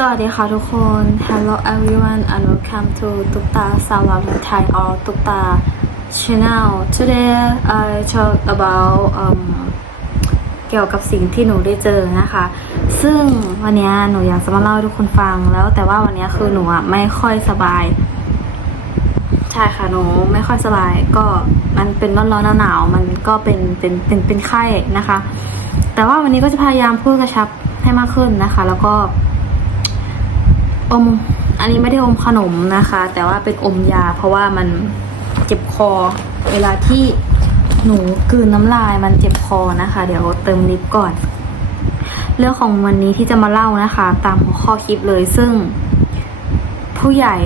สวัสดีค่ะทุกคน Hello everyone and welcome to ตุกตาสาวลาวไทย or ตุกตา channel Today I talk about um เกี่ยวกับสิ่งที่หนูได้เจอนะคะ ซึ่งวันนี้หนูอยากจะมาเล่าให้ทุกคนฟังแล้ว แต่ว่าวันนี้คือหนูอะไม่ค่อยสบาย ใช่ค่ะหนูไม่ค่อยสบาย ก็มันเป็นร้อนๆหนาวๆมันก็เป็นเป็นเป็นเป็นไข้นะคะ แต่ว่าวันนี้ก็จะพยายามพูดกระชับให้มากขึ้นนะคะ แล้วก็ อม อันนี้ไม่ได้อมขนมนะคะ แต่ว่าเป็นอมยา เพราะว่ามันเจ็บคอ เวลาที่หนูกืนน้ำลายมันเจ็บคอนะคะ เดี๋ยวเติมลิปก่อน เรื่องของวันนี้ที่จะมาเล่านะคะ ตามหัวข้อคลิปเลยซึ่งผู้ใหญ่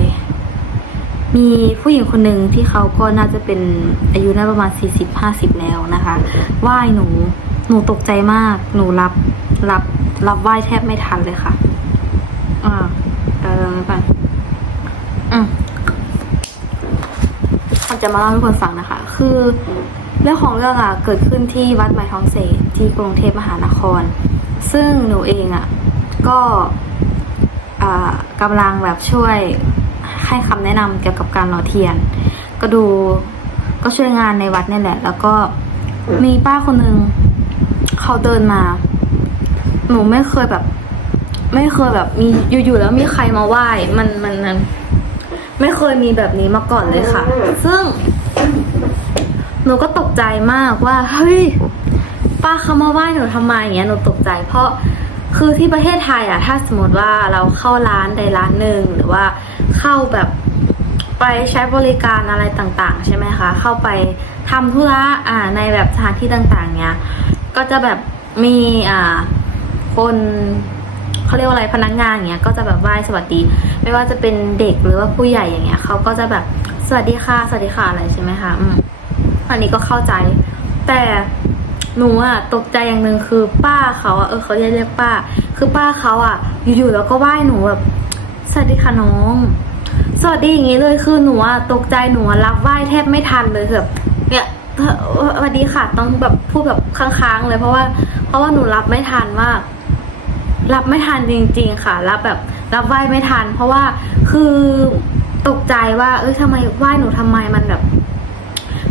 มีผู้หญิงคนหนึ่งที่เขาก็น่าจะเป็นอายุน่าประมาณ 40-50 แล้วนะคะไหว้หนูหนูตกใจมาก หนูรับรับรับไหว้แทบไม่ทันเลยค่ะ อ่า เออก่อนอืมเขาจะมาเล่าให้ทุกคนฟังนะคะ คือเรื่องของเรื่องอะเกิดขึ้นที่วัดใหม่ทองเสที่กรุงเทพมหานคร ซึ่งหนูเองอะก็กำลังแบบช่วยให้คำแนะนำเกี่ยวกับการหล่อเทียน ก็ดูก็ช่วยงานในวัดนี่แหละ แล้วก็มีป้าคนหนึ่งเขาเดินมา หนูไม่เคยแบบ ไม่เคยแบบมีอยู่ๆแล้วมีใครมาไหว้มันมันมันไม่เคยมีแบบนี้มาก่อนเลยค่ะ ซึ่งหนูก็ตกใจมากว่าเฮ้ยป้าเขามาไหว้หนูทำไมอย่างเงี้ยหนูตกใจ เพราะคือที่ประเทศไทยอะถ้าสมมติว่าเราเข้าร้านใดร้านหนึ่งหรือว่าเข้าแบบไปใช้บริการอะไรต่างๆ ใช่ไหมคะ เข้าไปทำธุระอ่าในแบบสถานที่ต่างๆเนี้ยก็จะแบบมีอ่าคน เขาเรียกว่าอะไรพนักงานอย่างเงี้ยก็จะแบบไหว้สวัสดี ไม่ว่าจะเป็นเด็กหรือว่าผู้ใหญ่อย่างเงี้ยเขาก็จะแบบสวัสดีค่ะสวัสดีค่ะอะไรใช่ไหมคะอืมอันนี้ก็เข้าใจ แต่หนูอะตกใจอย่างหนึ่งคือป้าเขาอะเออเขาจะเรียกป้า คือป้าเขาอะอยู่ๆแล้วก็ไหว้หนูแบบสวัสดีค่ะน้องสวัสดีอย่างงี้เลยคือหนูอะตกใจหนูรับไหว้แทบไม่ทันเลยแบบเนี่ยสวัสดีค่ะต้องแบบพูดแบบค้างๆเลยเพราะว่า เพราะว่าหนูรับไม่ทันว่า รับไม่ทันจริง ๆ ค่ะ รับแบบรับไหวไม่ทัน เพราะว่าคือตกใจว่า เอ้ยทำไมไหว้หนูทำไมมันแบบ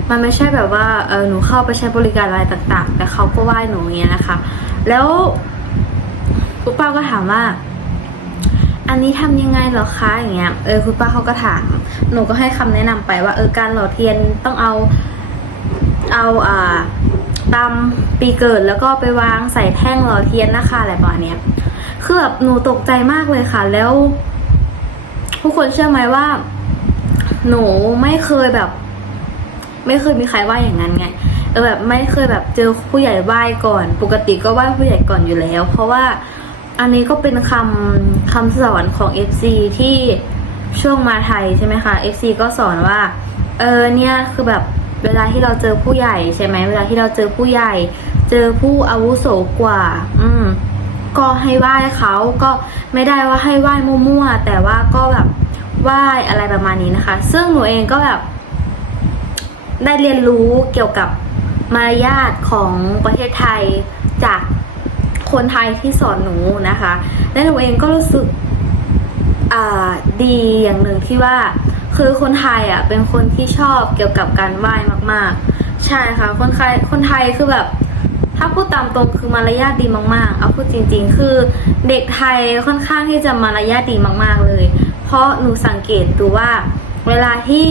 มันไม่ใช่แบบว่าเออหนูเข้าไปใช้บริการอะไรต่าง ๆ แต่เขาก็ไหว้หนูอย่างเงี้ยนะคะ แล้วคุณป้าก็ถามว่า อันนี้ทำยังไงเหรอคะอย่างเงี้ยเออคุณป้าเขาก็ถามหนูก็ให้คำแนะนำไปว่าเออการหล่อเทียนต้องเอาเอาอ่าตามปีเกิดแล้วก็ไปวางใส่แท่งหล่อเทียนนะคะอะไรประมาณเนี้ย คือแบบหนูตกใจมากเลยค่ะ แล้ว ทุกคนเชื่อไหมว่า หนูไม่เคยแบบ ไม่เคยมีใครไหว้อย่างนั้นไงเออแบบไม่เคยแบบเจอผู้ใหญ่ไหว้ก่อน ปกติก็ไหว้ผู้ใหญ่ก่อนอยู่แล้ว เพราะว่าอันนี้ก็เป็นคำคำสอนของ FC ที่ช่วงมาไทยใช่ไหมคะ FC ก็สอนว่า เออเนี่ยคือแบบเวลาที่เราเจอผู้ใหญ่ใช่ไหมเวลาที่เราเจอผู้ใหญ่ เจอผู้อาวุโสกว่า อืม ก็ให้ไหว้เขาก็ไม่ได้ว่าให้ไหว้มั่วๆแต่ว่าก็แบบไหว้อะไรประมาณนี้นะคะ ซึ่งหนูเองก็แบบ ได้เรียนรู้เกี่ยวกับมารยาทของประเทศไทยจากคนไทยที่สอนหนูนะคะ และหนูเองก็รู้สึกดีอย่างหนึ่งที่ว่า คือคนไทยอะเป็นคนที่ชอบเกี่ยวกับการไหว้มาก ๆ ใช่ค่ะคนไทยคนไทยคือแบบ ถ้าพูดตามตรงคือมารยาทดีมาก ๆ เอาพูดจริง ๆ คือเด็กไทยค่อนข้างที่จะมารยาทดีมาก ๆ เลย เพราะหนูสังเกตดูว่า เวลาที่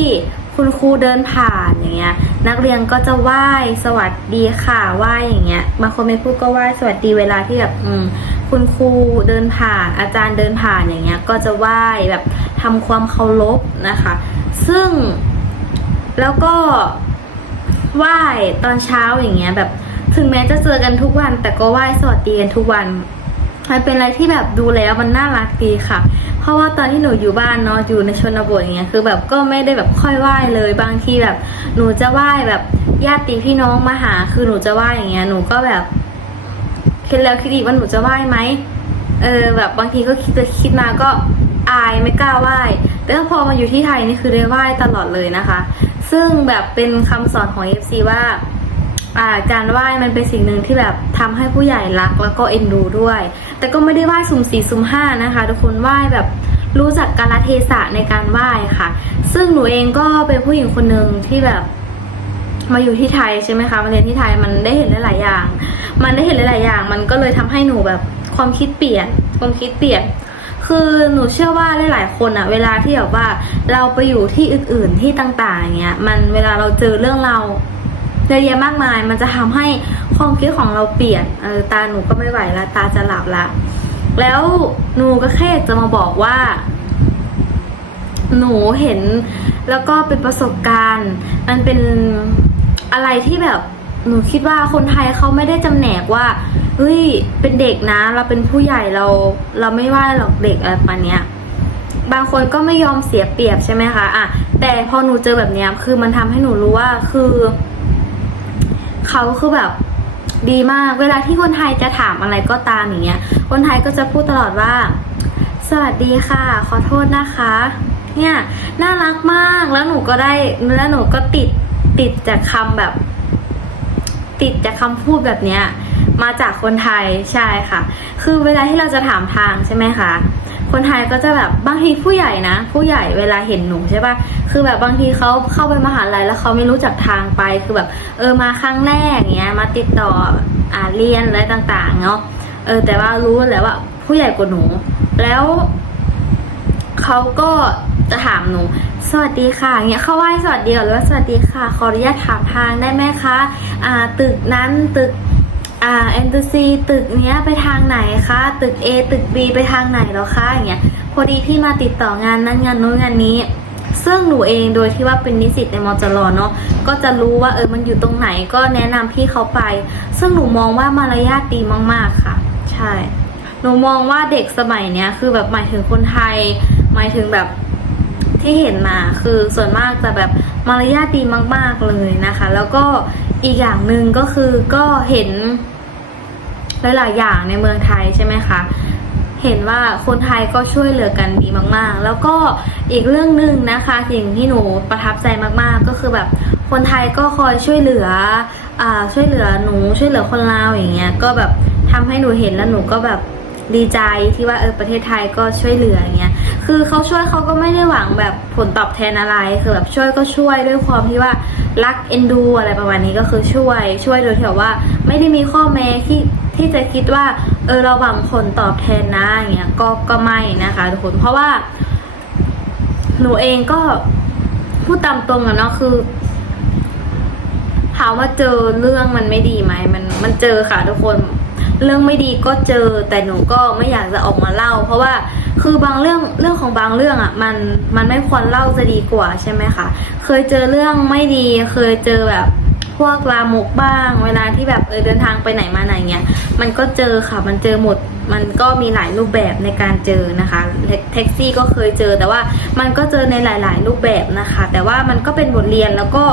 คุณครูเดินผ่านอย่างเงี้ย นักเรียนก็จะไหว้สวัสดีค่ะไหว้อย่างเงี้ยบางคนไม่พูดก็ไหว้สวัสดีเวลาที่แบบอืมคุณครูเดินผ่านอาจารย์เดินผ่านอย่างเงี้ย ก็จะไหว้แบบทำความเคารพนะคะ ซึ่งแล้วก็ไหว้ตอนเช้าอย่างเงี้ยแบบ ถึงแม้จะเจอกันทุกวัน แต่ก็ไหว้สวัสดีกันทุกวันมันเป็นอะไรที่แบบดูแล้วมันน่ารักดีค่ะ เพราะว่าตอนที่หนูอยู่บ้านเนาะอยู่ในชนบทอย่างเงี้ยคือแบบก็ไม่ได้แบบค่อยไหว้เลยบางทีแบบ หนูจะไหว้แบบญาติพี่น้องมาหา คือหนูจะไหว้อย่างเงี้ยหนูก็แบบคิดแล้วคิดอีกว่าหนูจะไหว้ไหมเออแบบบางทีก็คิดจะคิดมาก็อายไม่กล้าไหว้ แต่พอมาอยู่ที่ไทยนี่คือได้ไหว้ตลอดเลยนะคะ ซึ่งแบบเป็นคำสอนของ FC ว่าอ่า การไหว้มันเป็นสิ่งหนึ่งที่แบบทำให้ผู้ใหญ่รักแล้วก็เอ็นดูด้วย แต่ก็ไม่ได้ไหว้สุ่มสี่สุ่มห้านะคะทุกคนไหว้แบบรู้จักกาลเทศะในการไหว้ค่ะ ซึ่งหนูเองก็เป็นผู้หญิงคนหนึ่งที่แบบมาอยู่ที่ไทยใช่ไหมคะมาเรียนที่ไทยมันได้เห็นหลาย ๆ อย่าง มันได้เห็นหลาย ๆ อย่าง มันก็เลยทำให้หนูแบบความคิดเปลี่ยนความคิดเปลี่ยน คือหนูเชื่อว่าหลาย ๆ คนอะเวลาที่แบบว่าเราไปอยู่ที่อื่น ๆ ที่ต่าง ๆ อย่างเงี้ย มันเวลาเราเจอเรื่องเรา เยอะแยะมากมาย มันจะทำให้ความคิดของเราเปลี่ยนเออตาหนูก็ไม่ไหวละตาจะหลับละแล้วหนูก็แค่จะมาบอกว่า หนูเห็นแล้วก็เป็นประสบการณ์ มันเป็นอะไรที่แบบหนูคิดว่าคนไทยเขาไม่ได้จำแนกว่าเฮ้ยเป็นเด็กนะ เราเป็นผู้ใหญ่เรา เราไม่ว่าหรอกเด็กอะไรประมาณเนี้ยบางคนก็ไม่ยอมเสียเปรียบใช่ไหมคะอะแต่พอหนูเจอแบบเนี้ยคือมันทำให้หนูรู้ว่าคือ เขาคือแบบดีมาก เวลาที่คนไทยจะถามอะไรก็ตามอย่างเงี้ย คนไทยก็จะพูดตลอดว่า สวัสดีค่ะ ขอโทษนะคะ เนี่ยน่ารักมากแล้วหนูก็ได้แล้วหนูก็ติดติดจากคำแบบ ติดจากคำพูดแบบเนี้ยมาจากคนไทยใช่ค่ะ คือเวลาที่เราจะถามทางใช่ไหมคะ คนไทยก็จะแบบบางทีผู้ใหญ่นะ ผู้ใหญ่เวลาเห็นหนูใช่ปะคือแบบบางทีเขาเข้าไปมหาลัยแล้วเขาไม่รู้จักทางไปคือแบบ เออมาครั้งแรกเงี้ยมาติดต่ออ่าเรียนอะไรต่างๆเนาะเออ แต่ว่ารู้แหล้วว่าผู้ใหญ่กว่าหนู แล้วเขาก็จะถามหนู สวัสดีค่ะเงี้ยเขาไหว้สวัสดีก่อนเลยว่าสวัสดีค่ะ ขออนุญาตถามทางได้ไหมคะ อ่า ตึกนั้นตึก อ่าเอ็นตูซีตึกเนี้ยไปทางไหนคะ ตึก A ตึก B ไปทางไหนแล้วคะอย่างเงี้ยพอดีพี่มาติดต่องานนั้นงานโน้นงานนี้ ซึ่งหนูเองโดยที่ว่าเป็นนิสิตในมจรเนาะก็จะรู้ว่าเออมันอยู่ตรงไหนก็แนะนำพี่เขาไป ซึ่งหนูมองว่ามารยาทดีมาก ๆค่ะ ใช่หนูมองว่าเด็กสมัยเนี้ยคือแบบหมายถึงคนไทย หมายถึงแบบที่เห็นมาคือส่วนมากจะแบบมารยาทดีมาก ๆเลยนะคะ แล้วก็อีกอย่างหนึ่งก็คือก็เห็น หลายๆอย่างในเมืองไทยใช่ไหมคะเห็นว่าคนไทยก็ช่วยเหลือกันดีมากๆ แล้วก็อีกเรื่องหนึ่งนะคะสิ่งที่หนูประทับใจมากๆ ก็คือแบบคนไทยก็คอยช่วยเหลืออช่วยเหลือหนูช่วยเหลือคนลาวอย่างเงี้ยก็แบบทำให้หนูเห็นแล้วหนูก็แบบ ดีใจที่ว่าเออประเทศไทยก็ช่วยเหลืออย่างเงี้ย คือเขาช่วยเขาก็ไม่ได้หวังแบบผลตอบแทนอะไร คือแบบช่วยก็ช่วยด้วยความที่ว่ารักเอ็นดูอะไรประมาณนี้ก็คือช่วย ช่วยโดยที่แบบว่าไม่ได้มีข้อแม้ที่ที่จะคิดว่าเออเราหวังผลตอบแทนนะอย่างเงี้ยก็ก็ไม่นะคะทุกคนเพราะว่า หนูเองก็พูดตามตรงอะเนาะคือถามว่าเจอเรื่องมันไม่ดีไหมมันมันเจอค่ะทุกคน เรื่องไม่ดีก็เจอแต่หนูก็ไม่อยากจะออกมาเล่า เพราะว่าคือบางเรื่องเรื่องของบางเรื่องอะมันมันไม่ควรเล่าจะดีกว่าใช่ไหมคะเคยเจอเรื่องไม่ดี เคยเจอแบบพวกลามกบ้าง เวลาที่แบบเออเดินทางไปไหนมาไหนเงี้ยมันก็เจอค่ะมันเจอหมด มันก็มีหลายรูปแบบในการเจอนะคะแท็กซี่ก็เคยเจอ แต่ว่ามันก็เจอในหลาย ๆ รูปแบบนะคะ แต่ว่ามันก็เป็นบทเรียนแล้วก็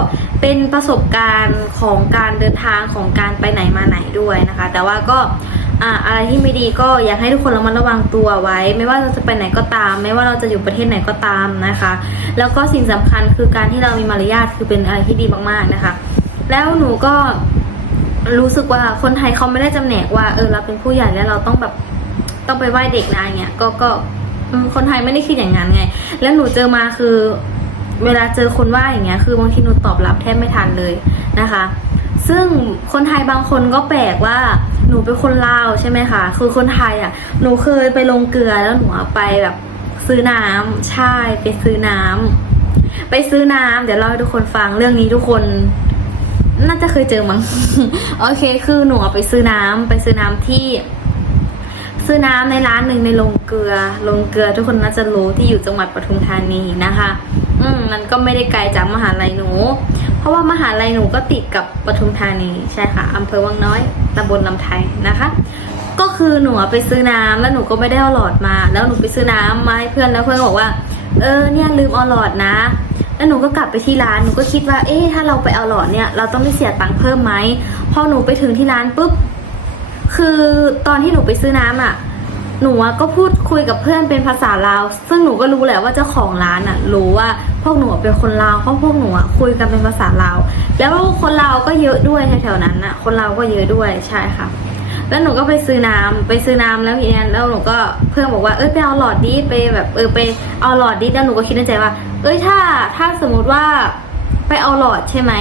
เป็นประสบการณ์ของการเดินทางของการไปไหนมาไหนด้วยนะคะ แต่ว่าก็อะไรที่ไม่ดีก็อยากให้ทุกคนระมัดระวังตัวไว้ ไม่ว่าเราจะไปไหนก็ตาม ไม่ว่าเราจะอยู่ประเทศไหนก็ตามนะคะ แล้วก็สิ่งสำคัญคือการที่เรามีมารยาทคือเป็นอะไรที่ดีมากๆนะคะ แล้วหนูก็ รู้สึกว่าคนไทยเขาไม่ได้จำแนกว่าเออเราเป็นผู้ใหญ่แล้วเราต้องแบบต้องไปไหว้เด็กนะอย่างเงี้ยก็ก็คนไทยไม่ได้คิดอย่างนั้นไง แล้วหนูเจอมาคือ เวลาเจอคนไหว้อย่างเงี้ยคือบางทีหนูตอบรับแทบไม่ทันเลยนะคะ ซึ่งคนไทยบางคนก็แปลกว่าหนูเป็นคนลาวใช่ไหมคะคือคนไทยอะหนูเคยไปลงเกลือแล้วหนูไปแบบซื้อน้ำใช่ไปซื้อน้ำไปซื้อน้ำเดี๋ยวเล่าให้ทุกคนฟังเรื่องนี้ทุกคน น่าจะเคยเจอมั้ง โอเค คือหนูอะไปซื้อน้ำไปซื้อน้ำที่ ซื้อน้ำในร้านหนึ่งในโรงเกลือ โรงเกลือ ทุกคนน่าจะรู้ที่อยู่จังหวัดปทุมธานีนะคะ อืมมันก็ไม่ได้ไกลจากมหาลัยหนู เพราะว่ามหาลัยหนูก็ติดกับปทุมธานีใช่ค่ะอำเภอวังน้อยตำบลลำไทยนะคะ ก็คือหนูไปซื้อน้ำแล้วหนูก็ไม่ได้เอาหลอดมา แล้วหนูไปซื้อน้ำมาให้เพื่อนแล้วเพื่อนบอกว่า เออเนี่ยลืมเอาหลอดนะ แล้วหนูก็กลับไปที่ร้านหนูก็คิดว่า เอ๊ะถ้าเราไปเอาหลอดเนี่ย เราต้องได้เสียตังค์เพิ่มไหมพอหนูไปถึงที่ร้านปุ๊บคือตอนที่หนูไปซื้อน้ำอะ หนูอะก็พูดคุยกับเพื่อนเป็นภาษาลาว ซึ่งหนูก็รู้แหละว่าเจ้าของร้านอะ รู้ว่าพวกหนูเป็นคนลาวเพราะพวกหนูอะคุยกันเป็นภาษาลาว แล้วคนลาวก็เยอะด้วยแถวๆนั้นอะ คนลาวก็เยอะด้วยใช่ค่ะ แล้วหนูก็ไปซื้อน้ำไปซื้อน้ำแล้วทีเนี้ยแล้วหนูก็เพื่อนบอกว่าเอ้ยไปเอาหลอดดิไปแบบเออไปเอาหลอดดิแล้วหนูก็คิดในใจว่า เอ้ยถ้าถ้าสมมติว่าไปเอาหลอดใช่ไหม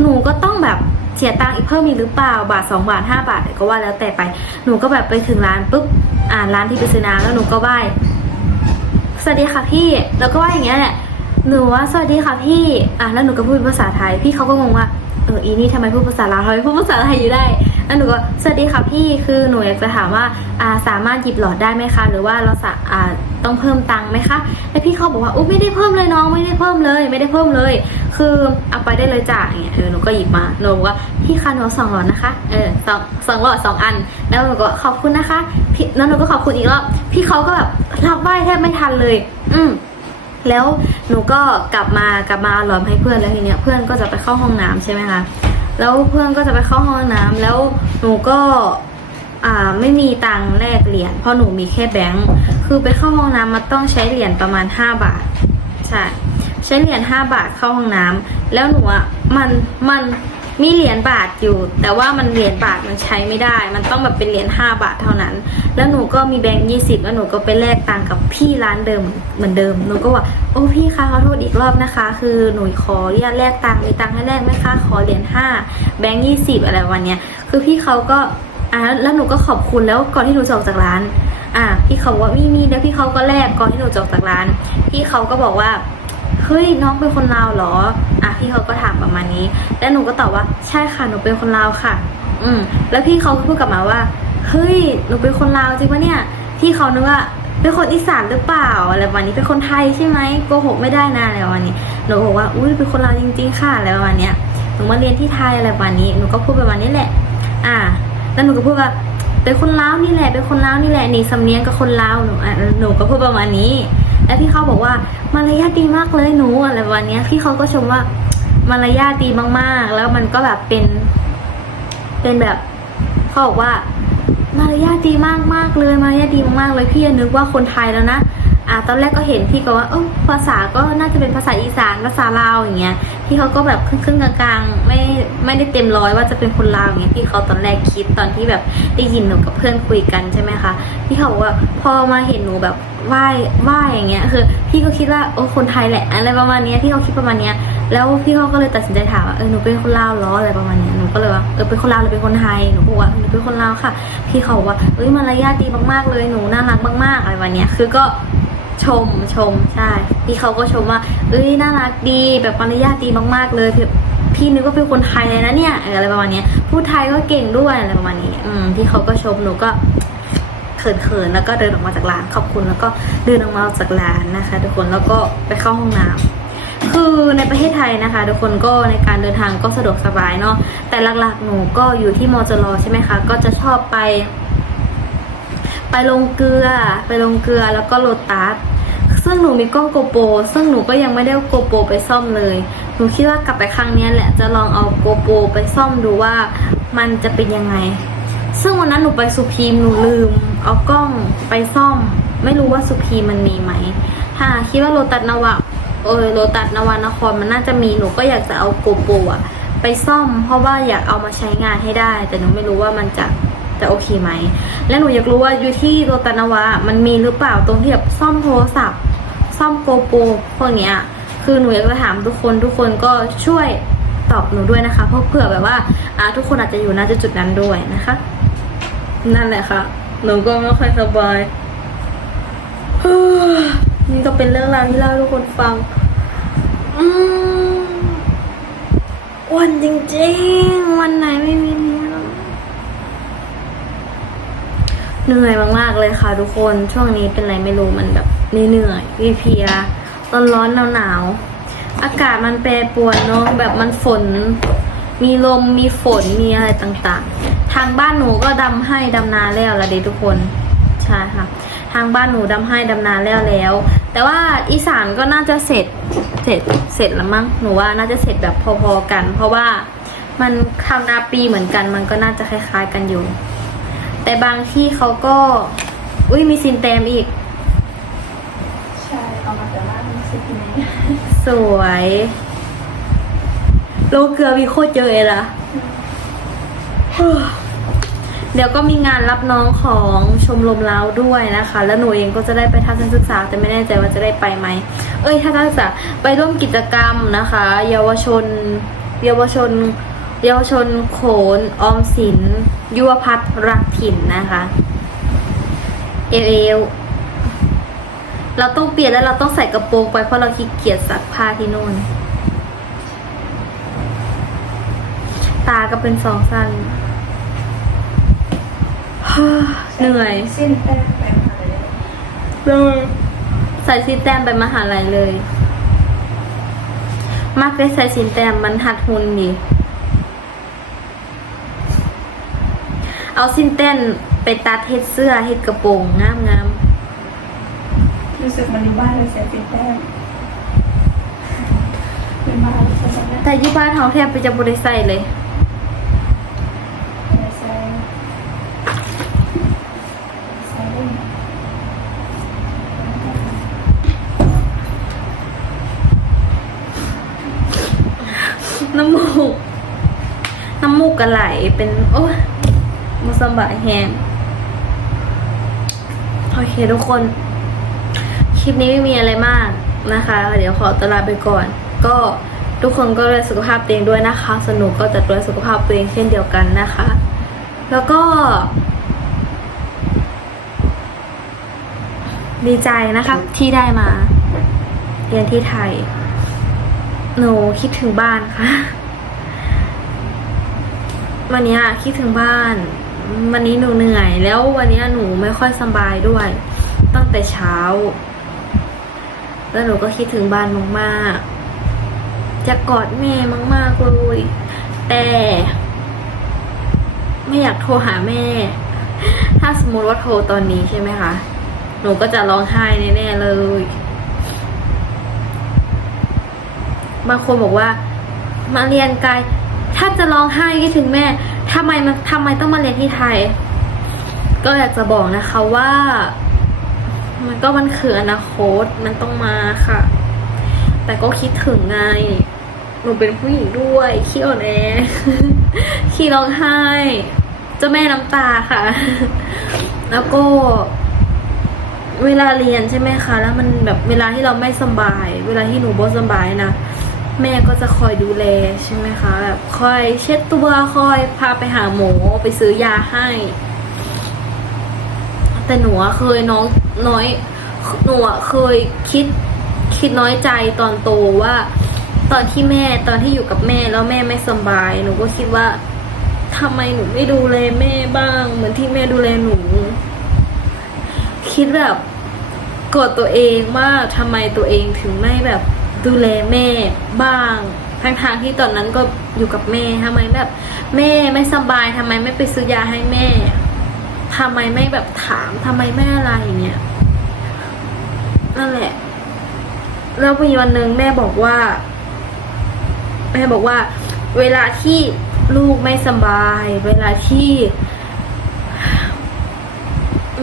หนูก็ต้องแบบเสียตังค์อีกเพิ่มอีกหรือเปล่าบาทสองบาทห้าบาทก็ว่าแล้วแต่ไปหนูก็แบบไปถึงร้านปุ๊บอ่านร้านที่ไปซื้อน้ำแล้วหนูก็ไหว้สวัสดีค่ะพี่แล้วก็ว่าอย่างเงี้ยแหละหนูว่าสวัสดีค่ะพี่อะแล้วหนูก็พูดภาษาไทยพี่เขาก็งงว่า เอออีนี่ทำไมพูดภาษาลาวทำไมพูดภาษาไทยอยู่ได้แล้วหนูก็สวัสดีค่ะพี่คือหนูอยากจะถามว่าอ่าสามารถหยิบหลอดได้ไหมคะ หรือว่าเราสะอ่าต้องเพิ่มตังค์ไหมคะแล้วพี่เขาบอกว่าอุ้ไม่ได้เพิ่มเลยน้องไม่ได้เพิ่มเลย ไม่ได้เพิ่มเลย คือเอาไปได้เลยจ้ะอย่างเงี้ยเออหนูก็หยิบมาหนูบอกว่าพี่คะหนูสองหลอดนะคะเออสองสองหลอดสองอัน แล้วหนูก็ขอบคุณนะคะพี่แล้วหนูก็ขอบคุณอีกรอบพี่เขาก็แบบรับไหว้แทบไม่ทันเลย อืม แล้วหนูก็กลับมากลับมาหลอดให้เพื่อนแล้วทีเนี้ยเพื่อนก็จะไปเข้าห้องน้ำใช่ไหมคะแล้วเพื่อนก็จะไปเข้าห้องน้ำแล้วหนูก็อ่าไม่มีตังค์แลกเหรียญเพราะหนูมีแค่แบงค์คือไปเข้าห้องน้ำมันต้องใช้เหรียญประมาณ 5 บาทใช่ใช้เหรียญ5บาทเข้าห้องน้ำแล้วหนูอะมันมัน มีเหรียญบาทอยู่ แต่ว่ามันเหรียญบาทมันใช้ไม่ได้ มันต้องแบบเป็นเหรียญ5บาทเท่านั้น แล้วหนูก็มีแบงค์ยี่สิบแล้วหนูก็ไปแลกตังกับพี่ร้านเดิมเหมือนเดิม หนูก็ว่าโอ้พี่คะขอโทษอีกรอบนะคะ คือหนูขออนุญาตแลกตังมีตังให้แลกไหมคะขอเหรียญห้าแบงค์ยี่สิบอะไรวันเนี้ยคือพี่เขาก็อ่าแล้วหนูก็ขอบคุณแล้วก่อนที่หนูจะออกจากร้าน อ่าพี่เขาว่ามีมีแล้วพี่เขาก็แลกก่อนที่หนูจะออกจากร้าน พี่เขาก็บอกว่า เฮ้ยน้องเป็นคนลาวเหรออะพี่เขาก็ถามประมาณนี้ แล้วหนูก็ตอบว่าใช่ค่ะหนูเป็นคนลาวค่ะ อืม แล้วพี่เขาก็พูดกลับมาว่า เฮ้ยหนูเป็นคนลาวจริงปะเนี่ยพี่เขานึกว่าเป็นคนอีสานหรือเปล่าอะไรประมาณนี้เป็นคนไทยใช่ไหมโกหกไม่ได้นะอะไรประมาณนี้หนูบอกว่าอุ้ยเป็นคนลาวจริง ๆ ค่ะอะไรประมาณเนี้ยหนูมาเรียนที่ไทยอะไรประมาณนี้หนูก็พูดประมาณนี้แหละ อ่า แล้วหนูก็พูดว่าเป็นคนลาวนี่แหละเป็นคนลาวนี่แหละนี่สำเนียงกับคนลาวหนูอะหนูก็พูดประมาณนี้ แล้วพี่เขาบอกว่ามารยาทดีมากเลยหนูอะไรวันนี้พี่เขาก็ชมว่ามารยาทดีมากๆ แล้วมันก็แบบเป็น เป็นแบบเขาบอกว่ามารยาทดีมากมากๆเลยมารยาทดีมากๆเลยพี่นึกว่าคนไทยแล้วนะ อะตอนแรกก็เห็นพี่ก็ว่าเออภาษาก็น่าจะเป็นภาษาอีสานภาษาลาวอย่างเงี้ยพี่เขาก็แบบครึ่งกลางๆไม่ไม่ได้เต็มร้อยว่าจะเป็นคนลาวอย่างเงี้ยพี่เขาตอนแรกคิดตอนที่แบบได้ยินหนูกับเพื่อนคุยกันใช่ไหมคะพี่เขาบอกว่าพอมาเห็นหนูแบบไหว้ไหว้อย่างเงี้ยคือพี่ก็คิดว่าโอ้คนไทยแหละอะไรประมาณเนี้ยพี่เขาคิดประมาณเนี้ยแล้วพี่เขาก็เลยตัดสินใจถามว่าเออหนูเป็นคนลาวเหรออะไรประมาณเนี้ยหนูก็เลยว่าเออเป็นคนลาวหรือเป็นคนไทยหนูบอกว่าหนูเป็นคนลาวค่ะ พี่เขาบอกว่าเอ้ยมารยาทดีมากๆเลยหนูน่ารักมากๆอะไรวันเนี้ยคือก็ ชมชมใช่พี่เขาก็ชมว่า เอ้ยน่ารักดีแบบมารยาทดีมากๆเลยพี่นึกว่าเป็นคนไทยเลยนะเนี่ยอะไรประมาณนี้พูดไทยก็เก่งด้วยอะไรประมาณนี้ อืมพี่เขาก็ชมหนูก็เขินๆแล้วก็เดินออกมาจากร้านขอบคุณแล้วก็เดินออกมาจากร้านนะคะ ทุกคนแล้วก็ไปเข้าห้องน้ำคือในประเทศไทยนะคะ ทุกคนก็ในการเดินทางก็สะดวกสบายเนาะแต่หลักๆหนูก็อยู่ที่มอจรใช่ไหมคะ ก็จะชอบไป ไปลงเกลือ ไปลงเกลือแล้วก็โลตัส ซึ่งหนูมีกล้องโกโปรซึ่งหนูก็ยังไม่ได้โกโปรไปซ่อมเลย หนูคิดว่ากลับไปครั้งนี้แหละจะลองเอาโกโปรไปซ่อมดูว่ามันจะเป็นยังไง ซึ่งวันนั้นหนูไปสุพีมหนูลืม เอากล้องไปซ่อม ไม่รู้ว่าสุพีมมันมีไหมถ้าคิดว่าโลตัสนวะเออโลตัสนวานครมันน่าจะมีหนูก็อยากจะเอาโกโปรอะไปซ่อม เพราะว่าอยากเอามาใช้งานให้ได้ แต่หนูไม่รู้ว่ามันจะจะโอเคไหม และหนูอยากรู้ว่าอยู่ที่โลตัสนวะมันมีหรือเปล่าตรงที่แบบซ่อมโทรศัพท์ ซ่อมโกโปรพวกเนี้ยคือหนูอยากจะถามทุกคนทุกคนก็ช่วยตอบหนูด้วยนะคะเพราะเผื่อแบบว่าอ่าทุกคนอาจจะอยู่ณจุดนั้นด้วยนะคะ นั่นแหละค่ะ หนูก็ไม่ค่อยสบายนี่ก็เป็นเรื่องราวที่เล่าทุกคนฟังอืมอ้วันจริงๆ วันไหนไม่มีเรียน เหนื่อยมากๆเลยค่ะทุกคนช่วงนี้เป็นไรไม่รู้มันแบบเหนื่อยๆเพียๆร้อนร้อนๆหนาวๆอากาศมันแปรปรวนเนาะแบบมันฝน มีลมมีฝนมีอะไรต่างๆ ทางบ้านหนูก็ดำให้ดำนาแล้วละเด็ทุกคนใช่ค่ะ ทางบ้านหนูดำให้ดำนาแล้วแล้ว แต่ว่าอีสานก็น่าจะเสร็จเสร็จเสร็จแล้วมั้งหนูว่าน่าจะเสร็จแบบพอๆกัน เพราะว่ามันทำนาปีเหมือนกันมันก็น่าจะคล้าย ๆ กันอยู่ แต่บางที่เขาก็ อุ้ยมีซินแตมอีก ใช่เอามาแต่ว่ามันสิบนี้สวยโลเกลือมีโคตรเยอะเลยล่ะ เดี๋ยวดี๋ยวก็มีงานรับน้องของชมรมเล้าด้วยนะคะ แล้วหนูเองก็จะได้ไปทัศนศึกษา แต่ไม่แน่ใจว่าจะได้ไปไหม เอ้ยทัศนศึกษาไปร่วมกิจกรรมนะคะ เยาวชน เยาวชน เยาวชนโขนออมสิน ยุวพัฒน์รักถิ่นนะคะเอวเอวเราต้องเปลี่ยนแล้วเราต้องใส่กระโปรงไปเพราะเราขี้เกียจซักผ้าที่นู่น ตาก็เป็นสองสั้นเหนื่อยสิ้นแป้งแป้งอะไรเนี่ยเลยใส่ซีแต้มไปมหาลัยเลย มักได้ใส่ซีแต้มมันหัดหุ่นดี เอาซินเต้นไปตัดเฮ็ดเสื้อเฮ็ดกระโปรงงามงามรู้สึกมันอยู่บ้านเลยใส่สิ้นแป้งเป็นบ้านใช่ไหมๆแต่อยี่บ้านเขาแทบไปจะบริใส่เลยใส่ใส่ได้ไหมน้ำมูก น้ำมูกกระไหลเป็น โอ้ย มุสบายแฮงโอเคทุกคน คลิปนี้ไม่มีอะไรมากนะคะ เดี๋ยวขอตลาไปก่อน ก็ทุกคนก็ดูแลสุขภาพตัวเองด้วยนะคะ สนุกก็จะดูแลสุขภาพตัวเองเช่นเดียวกันนะคะ แล้วก็ ดีใจนะคะที่ได้มาเรียนที่ไทย หนูคิดถึงบ้านค่ะ วันนี้คิดถึงบ้าน วันนี้หนูเหนื่อย แล้ววันนี้หนูไม่ค่อยสบายด้วย ตั้งแต่เช้า แล้วหนูก็คิดถึงบ้านมากๆ จะกอดแม่มาก ๆ เลย แต่ ไม่อยากโทรหาแม่ ถ้าสมมติว่าโทรตอนนี้ใช่ไหมคะ หนูก็จะร้องไห้แน่ๆเลย บางคนบอกว่า มาเรียนไกลถ้าจะร้องไห้คิดถึงแม่ ทำไมมาทำไมต้องมาเรียนที่ไทย ก็อยากจะบอกนะคะว่า มันก็มันคืออนาคตมันต้องมาค่ะ แต่ก็คิดถึงไงหนูเป็นผู้หญิงด้วยขี้อ่อนแอขี้ร้องไห้เจ้าแม่น้ำตาค่ะ แล้วก็ เวลาเรียนใช่ไหมคะ แล้วมันแบบเวลาที่เราไม่สบาย เวลาที่หนูบ่สบายนะ แม่ก็จะคอยดูแลใช่ไหมคะแบบคอยเช็ดตัวคอยพาไปหาหมอไปซื้อยาให้ แต่หนูเคยน้องน้อยหนูเคยคิดคิดน้อยใจตอนโตว่า ตอนที่แม่ตอนที่อยู่กับแม่แล้วแม่ไม่สบาย หนูก็คิดว่าทำไมหนูไม่ดูแลแม่บ้าง เหมือนที่แม่ดูแลหนู คิดแบบกรธตัวเองว่าทำไมตัวเองถึงไม่แบบ ดูแลแม่บ้างทั้งทางที่ตอนนั้นก็อยู่กับแม่ทำไมแบบ แม่ไม่สบายทำไมไม่ไปซื้อยาให้แม่ทำไมไม่แบบถามทำไมไม่อะไรอย่างเงี้ยนั่นแหละ แล้วมีวันหนึ่งแม่บอกว่า แม่บอกว่า เวลาที่ลูกไม่สบาย เวลาที่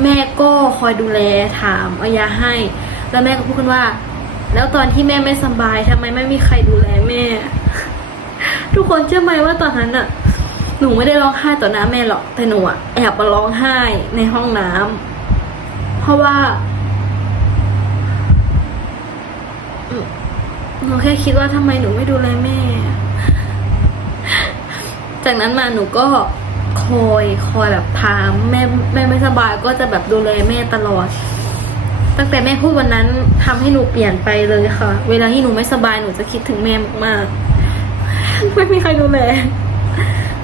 แม่ก็คอยดูแลถามเอายาให้ แล้วแม่ก็พูดกันว่า แล้วตอนที่แม่ไม่สบายทำไมไม่มีใครดูแลแม่ ทุกคนเชื่อไหมว่าตอนนั้นอะหนูไม่ได้ร้องไห้ต่อหน้าแม่หรอกแต่หนูอะแอบมาร้องไห้ในห้องน้ำเพราะว่าหนูแค่คิดว่าทำไมหนูไม่ดูแลแม่ จากนั้นมาหนูก็คอยคอยแบบถามแม่แม่ไม่สบายก็จะแบบดูแลแม่ตลอด ตั้งแต่แม่พูดวันนั้นทำให้หนูเปลี่ยนไปเลยค่ะ เวลาที่หนูไม่สบายหนูจะคิดถึงแม่มากๆไม่มีใครดูแล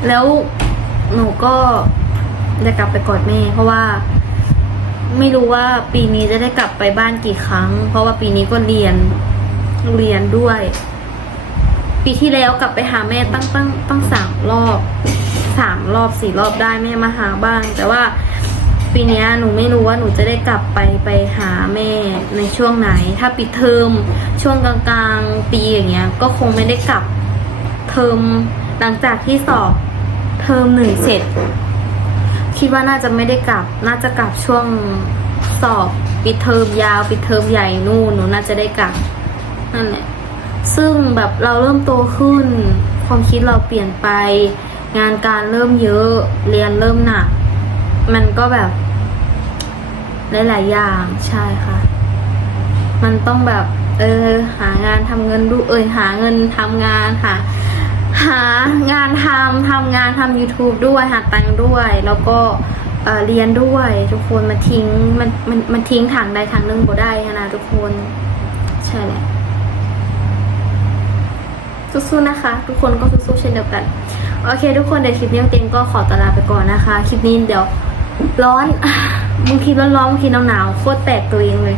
แล้วหนูก็จะกลับไปกอดแม่ เพราะว่า ไม่รู้ว่าปีนี้จะได้กลับไปบ้านกี่ครั้ง เพราะว่าปีนี้ก็เรียนเรียนด้วย ปีที่แล้วกลับไปหาแม่ตั้งตั้งตั้งสามรอบสามรอบสี่รอบได้แม่มาหาบ้าง แต่ว่า ปีนี้หนูไม่รู้ว่าหนูจะได้กลับไปไปหาแม่ในช่วงไหน ถ้าปิดเทอมช่วงกลางๆปีอย่างเงี้ย ก็คงไม่ได้กลับเทอมหลังจากที่สอบเทอมหนึ่งเสร็จ คิดว่าน่าจะไม่ได้กลับ น่าจะกลับช่วงสอบปิดเทอมยาวปิดเทอมใหญ่นู่นหนูน่าจะได้กลับนั่นแหละซึ่งแบบเราเริ่มโตขึ้น ความคิดเราเปลี่ยนไป งานการเริ่มเยอะ เรียนเริ่มหนัก มันก็แบบ หลายๆอย่างใช่ค่ะ มันต้องแบบ เออ หางานทำเงินดูเอยหาเงินทำงานหาหางานทำทำงานทำ YouTube ด้วยหาตังค์ด้วย แล้วก็เออเรียนด้วยทุกคนมันทิ้งมันมันมันทิ้งทางใดทางหนึ่งบ่ได้นะทุกคน ใช่แหละสู้ๆนะคะ ทุกคนก็สู้ๆเช่นเดียวกัน โอเค ทุกคนเดี๋ยวคลิปนี้เต็มก็ขอตลาไปก่อนนะคะ คลิปนี้เดี๋ยว ร้อนบางทีร้อนร้อนบางทีหนาวหนาวโคตรแตกตัวเองเลย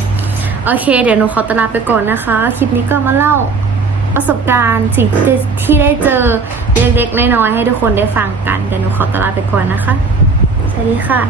โอเค เดี๋ยวหนูขอตลาไปก่อนนะคะ คลิปนี้ก็มาเล่าประสบการณ์สิ่งที่ที่ได้เจอเล็กๆน้อยๆให้ทุกคนได้ฟังกันเดี๋ยวหนูขอตลาไปก่อนนะคะ สวัสดีค่ะ